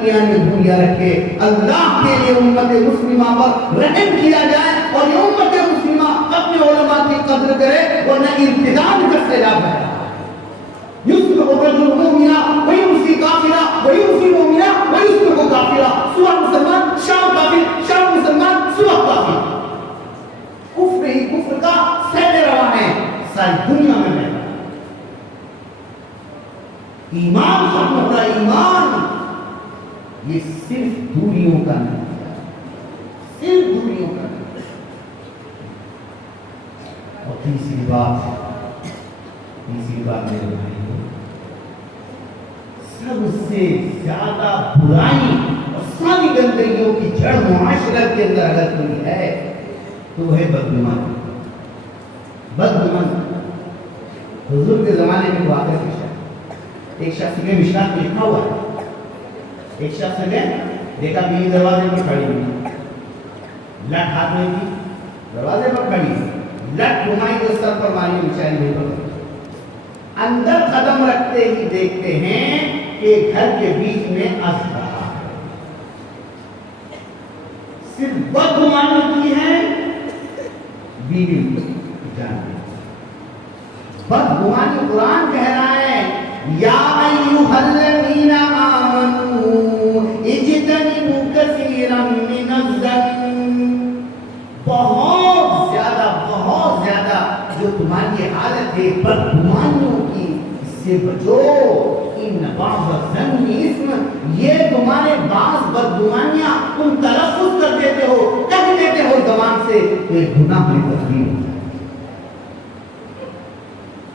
دنیا میں دنیا رکھے. اللہ کے لیے امت مسلمہ پر رحم کیا جائے اور یہ امت مسلمہ اپنے علماء کی قدر کرے ورنہ ارتداد کا سیلاب ہے. یصبح الرجل مؤمنا ویمسی کافرا ویمسی مؤمنا ویصبح کافرا. صبح مسلمان شام کافر, شام مسلمان صبح کافر. کفر ہی کفر کا سیل روا ہے ساری دنیا میں ہے. ایمان ختم ہو رہا ہے. ایمان یہ صرف دوریوں کا نہیں, صرف دوریوں کا نہیں. اور تیسری بات میرے بھائی, سب سے زیادہ برائی اور ساری گندگیوں کی جڑ معاشرت کے اندر اگر کوئی ہے تو وہ ہے بدگمانی. بدگمانی حضور کے زمانے میں واقع ہے. ایک شخص میں مشکات میں لکھا ہوا ہے, ایک شخص نے دیکھا بیوی دروازے پر کھڑی ہوئی, لٹ ہاتھ میں تھی, دروازے پر کھڑی, لٹ گھمائی تو سر پر ماری, بیچاری نہیں پکڑی. اندر قدم رکھتے ہی دیکھتے ہیں کہ گھر کے بیچ میں اژدہا ہے. صرف بدگمانی کی ہے, بیوی جانتی. بدگمانی قرآن کہہ رہا ہے یا ایھا الذین آمنوا اجتنبوا کثیرا من الظن. بہت زیادہ جو تمہاری حالت ہے بدگمانیوں کی, اس سے بچو. ان بعض الظن اثم, یہ تمہارے بعض بدگمانیاں تم تلفظ کر دیتے ہو, کہہ دیتے ہو زبان سے, یہ گناہ میں تبدیل ہوتا ہے.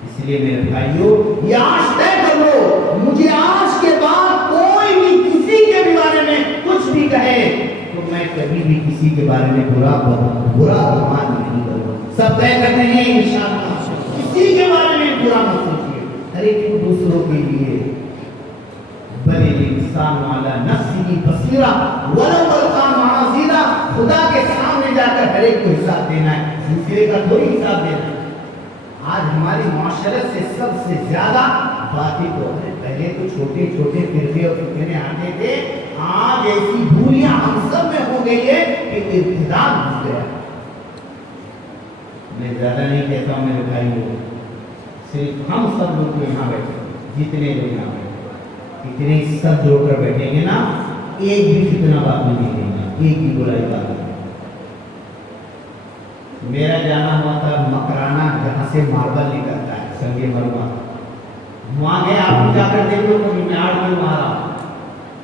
اس لیے میرے بھائیوں, یہ آج طے کر لو, مجھے آج کے بعد کوئی بھی کسی کے بھی بارے میں کچھ بھی کہے تو میں کبھی بھی کسی کے بارے میں برا گمان نہیں کروں. سب طے کرتے ہیں انشاءاللہ, کسی کے بارے میں برا مت سوچیے. ہر ایک دوسروں کے لیے بل الانسان علی نفسہ بصیرہ ولو القی معاذیرہ. خدا کے سامنے جا کر ہر ایک کو حساب دینا ہے, دوسرے کا تھوڑی حساب دینا ہے. آج ہماری معاشرت سے سب سے زیادہ باتیں تو ہے. پہلے تو چھوٹے چھوٹے فرقے اور فتنے آتے تھے, آج ایسی دوریاں ہم سب میں ہو گئی ہے کہ ارتداد گھس گیا. میں زیادہ نہیں کہتا ہوں میرے بھائیوں, صرف ہم سب لوگ یہاں بیٹھے, جتنے لوگ یہاں بیٹھے, اتنے سب جوڑ کر بیٹھیں گے نا, ایک بھی فتنہ بات نہیں دیں گے, ایک بھی برائی بات نہیں. میرا جانا ہوا تھا مکرانہ, جہاں سے ماربل نکلتا ہے, سنگ مرمر, وہاں گئے. آپ جا کر دیکھ لو کبھی, میں 8 دن وہاں رہا.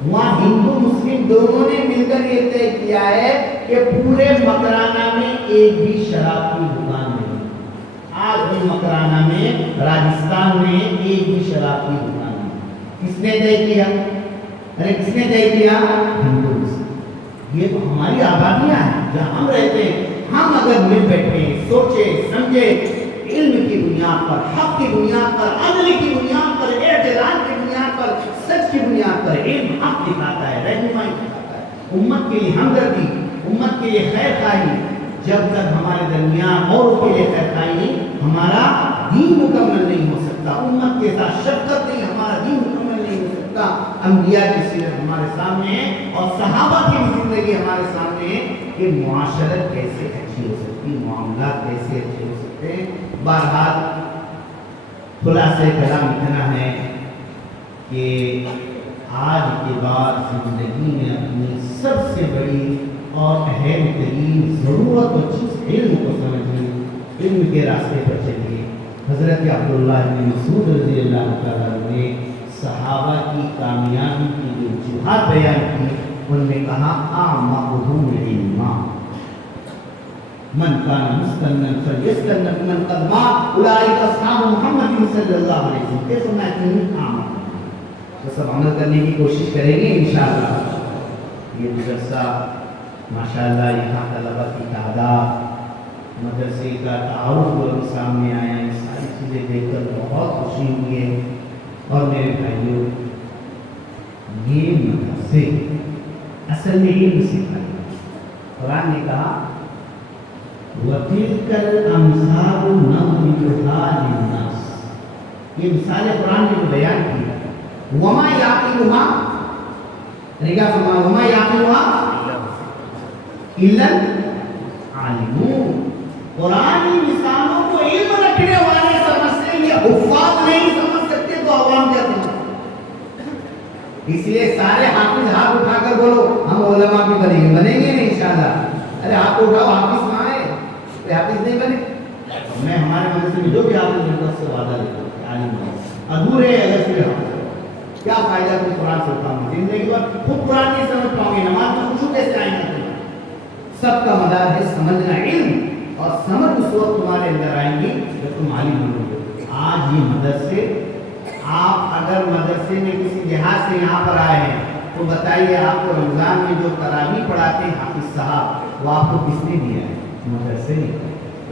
وہاں ہندو مسلم دونوں نے مل کر یہ طے کیا ہے کہ پورے مکرانہ میں ایک بھی شراب کی دکان نہیں. آج بھی مکرانہ میں, راجستھان میں ایک بھی شراب کی دکان نہیں. کس نے طے کیا؟ ارے کس نے طے کیا؟ ہندو مسلم. یہ تو ہماری آبادیاں ہیں جہاں ہم رہتے ہیں. ہم اگر مل بیٹھے, سوچے سمجھے, علم کی بنیاد پر, حق کی بنیاد پر, عدل کی بنیاد پر, اعتدال کی بنیاد پر, سچ کی بنیاد پر, علم حق دکھاتا ہے, رہنمائی دکھاتا ہے, امت کے لیے ہمدردی, امت کے لیے خیر خواہی. جب تک ہمارے درمیان اوروں کے لیے خیر خواہی نہیں, ہمارا دین مکمل نہیں ہو سکتا. امت کے ساتھ شفقت نہیں, ہمارا دین مکمل نہیں ہو سکتا. انبیاء کی سیرت ہمارے سامنے ہے اور صحابہ کی زندگی ہمارے سامنے ہے کہ معاشرت کیسے اچھی ہو سکتی, معاملات کیسے اچھے ہو سکتے ہیں. بہرحال خلاصہ کلام اتنا ہے کہ آج کے بعد زندگی میں اپنی سب سے بڑی اور اہم ترین ضرورت اور چیز علم کو سمجھیں, علم کے راستے پر چلیے. حضرت عبداللہ بن مسعود رضی اللہ تعالیٰ نے صحابہ کی کامیابی کی جو وجوہات بیان کی, ان میں کہا اعمقہم علما, من کان مستنا فلیستن بمن قد مات اولئک اصحاب محمد صلی اللہ علیہ وسلم. کیسے سنا ہے اعمق, تو سب عمل کرنے کی کوشش کریں گے انشاءاللہ. یہ مدرسہ ماشاءاللہ, یہاں طلبہ کی تعداد, مدرسے کا تعارف جو سامنے آیا, یہ ساری چیزیں دیکھ کر بہت خوشی ہوئی ہے. اور میرے بھائیوں, یہ مدرسے اصل میں علم سکھائے. قرآن نے کہا وَتِلْكَ الْأَمْثَالُ نَضْرِبُهَا لِلنَّاسِ, یہ مثالیں قرآن نے جو بیان کی, وَمَا يَعْقِلُهَا یعنی کیا فرمایا وما یعقلها الا العالمون. قرآنی مثالوں کو علم رکھنے والے سمجھتے ہیں، یہ حفاظ نہیں سمجھ سکتے تو عوام کیا سمجھ. اس لیے سارے حافظ ہاتھ اٹھا کر بولو ہم علماء بھی بنیں گے نہیں انشاءاللہ. ارے ہاتھ اٹھاؤ، حافظ کہاں ہے؟ حافظ نہیں بنے. میں ہمارے مدرسے میں جو بھی حافظ بنتا اس سے وعدہ لیتا ہوں کہ عالم بنو. ادھورے اگر سے حافظ کیا فائدہ تم قرآن سے اٹھاؤں گے؟ زندگی بھر خود قرآن نہیں سمجھ پاؤں گے، نماز میں خوشو کیسے آئیں گے؟ سب کا مدار ہے سمجھنا علم، اور سمجھ اس وقت تمہارے اندر آئیں گی جب تم عالم بنو گے. آج یہ مدرسے، آپ اگر مدرسے میں کسی لحاظ سے یہاں پر آئے ہیں تو بتائیے آپ کو رمضان میں جو تراویح پڑھاتے ہیں حافظ صاحب، وہ آپ کو کس نے دیا ہے؟ مدرسے نے.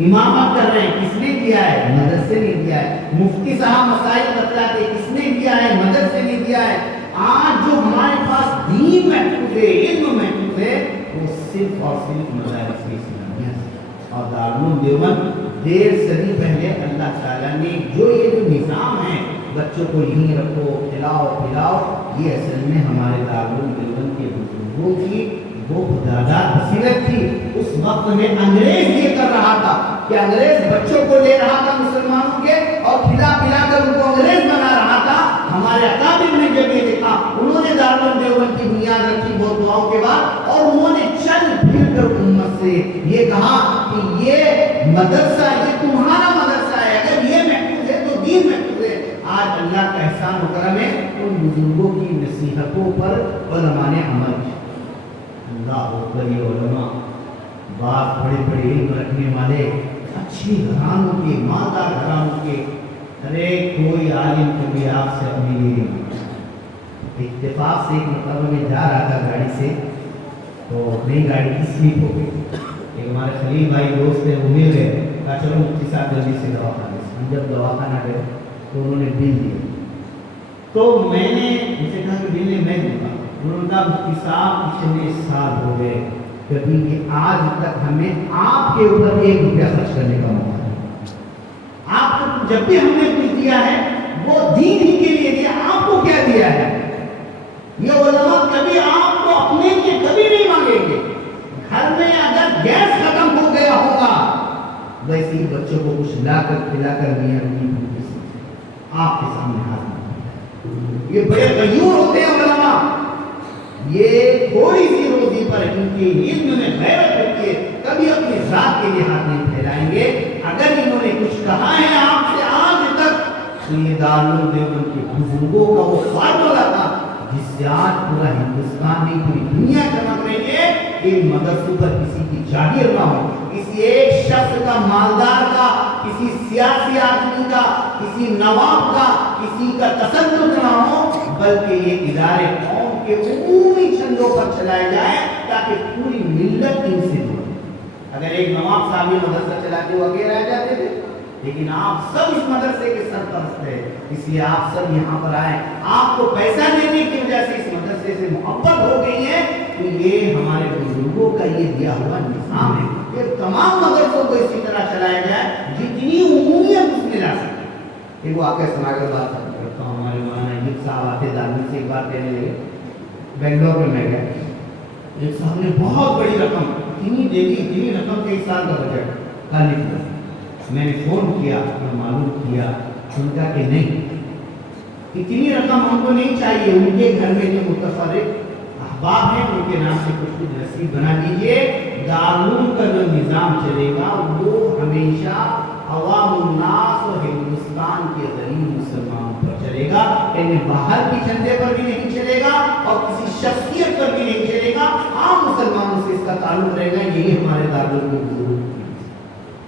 امامت کر رہے ہیں، کس نے دیا ہے؟ مدرسے نے دیا ہے. مفتی صاحب مسائل بتلاتے ہیں، کس نے دیا ہے؟ مدرسے نے دیا ہے. آج جو ہمارے پاس دین محفوظ ہے، علم محفوظ ہے، وہ صرف اور صرف مدارس اسلامیہ سے. اور دارالعلوم دیوبند دیر صدی پہلے اللہ تعالیٰ نے جو یہ جو نظام ہے بچوں کو یہیں رکھو، کھلاؤ پلاؤ، یہ اصل میں ہمارے دارالعلوم دیوبند کے بزرگوں کی وہ خداداد بصیرت تھی. اس وقت میں انگریز یہ کر رہا تھا کہ انگریز بچوں کو لے رہا تھا مسلمانوں کے اور کھلا پلا کر ان کو انگریز بنا رہا تھا. ہمارے اکابر نے جب یہ دیکھا، انہوں نے دارالعلوم دیوبند کی بنیاد رکھی بہت دعاؤں کے بعد، اور انہوں نے چل پھر کر امت سے یہ کہا کہ یہ مدرسہ، یہ تمہارا مدرسہ ہے، اگر یہ محفوظ ہے تو دین محفوظ ہے. آج اللہ کا احسان و کرم ہے، ان بزرگوں کی نصیحتوں پر علماء نے عمل کیا. اللہ اکبر. یہ علماء بعض بڑے بڑے علم رکھنے والے اچھی گھرانوں کے، مالدار گھرانوں کے. ارے کوئی عالم کبھی آپ سے اپنے لیے اتفاق سے ایک مرتبہ میں جا رہا تھا گاڑی سے، تو نئی گاڑی کی سلیپ ہو گئی. ایک ہمارے خلیل بھائی دوست ہیں، وہ مل گئے، کہا چلو مفتی صاحب جلدی سے دواخانے سے. ہم جب دواخانہ گئے تو انہوں نے بل دیا، تو میں نے ان سے کہا کہ بل میں دوں گا. انہوں نے کہا مفتی صاحب اتنے سال ہو گئے کبھی کہ آج تک ہمیں آپ کے اوپر 1 روپیہ خرچ کرنے کا موقع نہیں. آپ کو جب بھی ہم نے کچھ دیا ہے وہ دین ہی کے لیے دیا. آپ کو کیا دیا ہے؟ یہ علماء کبھی آپ کو اپنے لیے کبھی نہیں مانگیں گے. گھر میں اگر گیس ختم ہو گیا ہوگا ویسے ہی بچوں کو کچھ لا کر کھلا کر میاں آپ کے سامنے ہاتھ میں. یہ بڑے غیور ہوتے ہیں علماء. یہ تھوڑی سی روزی پر ان کے علم میں غیرت ہوتی ہے، کبھی اپنی ذات کے لیے ہاتھ نہیں پھیلائیں گے. اگر انہوں نے کچھ کہا ہے آپ سے آج تک تو یہ دارالعلوم دیوبند کے بزرگوں کا وہ فارمولا تھا جس سے آج پورا ہندوستان نہیں پوری دنیا چمک رہی ہے. کہ مدرسوں پر کسی کی جاگیر نہ ہو، کسی ایک شخص کا، مالدار کا، کسی سیاسی آدمی کا، کسی نواب کا، کسی کا تسلط نہ ہو، بلکہ یہ ادارے قوم کے عمومی چندوں پر چلائے جائیں تاکہ پوری ملت ان سے جڑے. اگر ایک نواب صاحب یہ مدرسہ چلاتے وہ اکیلے رہ جاتے تھے، لیکن آپ سب اس مدرسے کے سرپرست ہیں، اس لیے آپ سب یہاں پر آئے. آپ کو پیسہ دینے کی وجہ سے اس مدرسے سے محبت ہو گئی ہے، تو یہ ہمارے بزرگوں کا یہ دیا ہوا نظام ہے. یہ تمام مدرسوں کو اسی طرح چلایا جائے جتنی عمومیت اس میں لا سکے. ایک واقعہ سنا کر بات کرتا ہوں. ہمارے مولانا ایوب صاحب آتے دارمی سے ایک بار کہنے لگے، بنگلور میں گیا، ایک صاحب نے بہت بڑی رقم اتنی دے دی، اتنی رقم کے ایک سال کا بجٹ کا نکلا. میں نے فون کیا اور معلوم کیا، ان کا کہ نہیں، اتنی رقم ہم کو نہیں چاہیے. ان کے گھر میں جو متفرق احباب ہیں ان کے نام سے کچھ رسید بنا دیجیے. دارالعلوم کا جو نظام چلے گا وہ ہمیشہ عوام الناس اور ہندوستان کے غریب مسلمانوں پر چلے گا. یعنی باہر کی چندے پر بھی نہیں چلے گا اور کسی شخصیت پر بھی نہیں چلے گا. عام مسلمانوں سے اس کا تعلق رہے گا. یہی ہمارے دارالعلوم کی ضرورت ہے.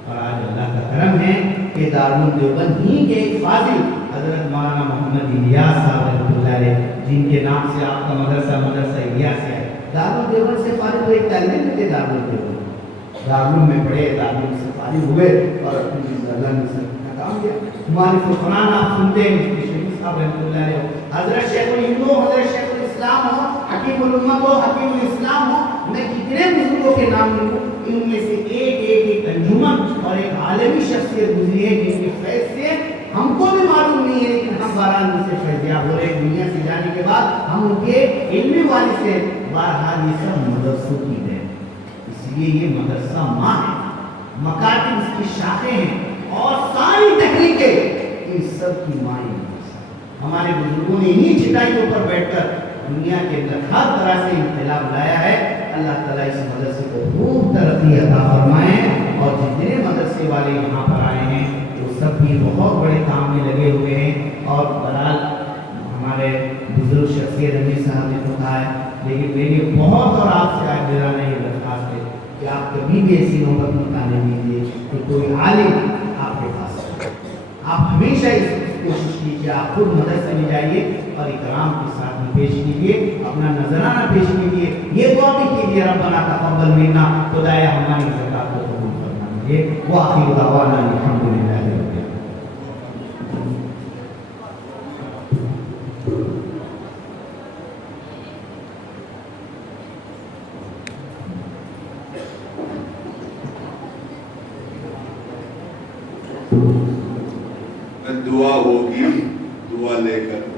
اور آج اللہ کا کرم ہے کہ دارالعلوم دیوبند ہی کے ایک فاضل حضرت مولانا محمد الیاس صاحب رحمۃ اللہ علیہ، جن کے نام سے آپ کا مدرسہ الیاس ہے، دارالعلوم دیوبند سے فارغ ہوئے. طالب تھے دارالعلوم دیوبند، دارالعلوم میں پڑھے، دارالعلوم سے فارغ ہوئے اور اپنی اللہ نے سب کا کام کیا. ہمارے قرآن آپ سنتے ہیں، مفتی شفیع صاحب رحمۃ اللہ علیہ، حضرت شیخ الہند ہو، حضرت شیخ الاسلام ہو، حکیم الامت ہو، حکیم الاسلام ہو، میں کتنے بزرگوں کے نام لوں. ان میں سے ایک انجمن اور ایک عالمی شخصیت گزری ہے جن کے فیض سے ہم کو بھی معلوم نہیں ہے، لیکن ہم بہرحال ان سے فیضیاب ہو رہے ہیں۔ دنیا سے جانے کے بعد ہم ان کے علم والے سے بہرحال یہ سب مدرسوں کی ہے، اس لیے یہ مدرسہ ماں ہے، مکاتب اس کی شاخیں ہیں اور ساری تحریکیں ان سب کی ماں ہے۔ ہمارے بزرگوں نے انہی چٹائیوں پر بیٹھ کر دنیا کے اندر ہر طرح سے انقلاب لایا ہے۔ اللہ تعالیٰ اس مدرسے کو خوب ترقی عطا فرمائے، اور جتنے مدرسے والے یہاں پر آئے ہیں وہ سب بھی بہت بڑے کام میں لگے ہوئے ہیں۔ اور بہرحال ہمارے بزرگ شخصیت امیر صاحب نے تو کہا ہے، لیکن میری بہت اور آپ سے آج دلانا یہ درخواست ہے کہ آپ کبھی بھی ایسی نوبت مت آنے دیجیے کہ کوئی عالم آپ کے پاس ہو۔ آپ ہمیشہ اس کوشش کیجیے، آپ خود مدرسے میں جائیے اور اکرام کے ساتھ میں پیش کیجیے، اپنا نذرانہ پیش کیجیے، یہ دعا بھی کیجیے ربنا تقبل منا، خدایا ہماری زکات کو قبول فرما لیجیے۔ وآخر دعوانا الحمدللہ رب العالمین۔ دعا ہوگی، دعا لے کر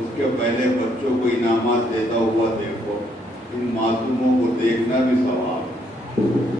اس کے پہلے بچوں کو انعامات دیتا ہوا دیکھو، ان معصوموں کو دیکھنا بھی ثواب۔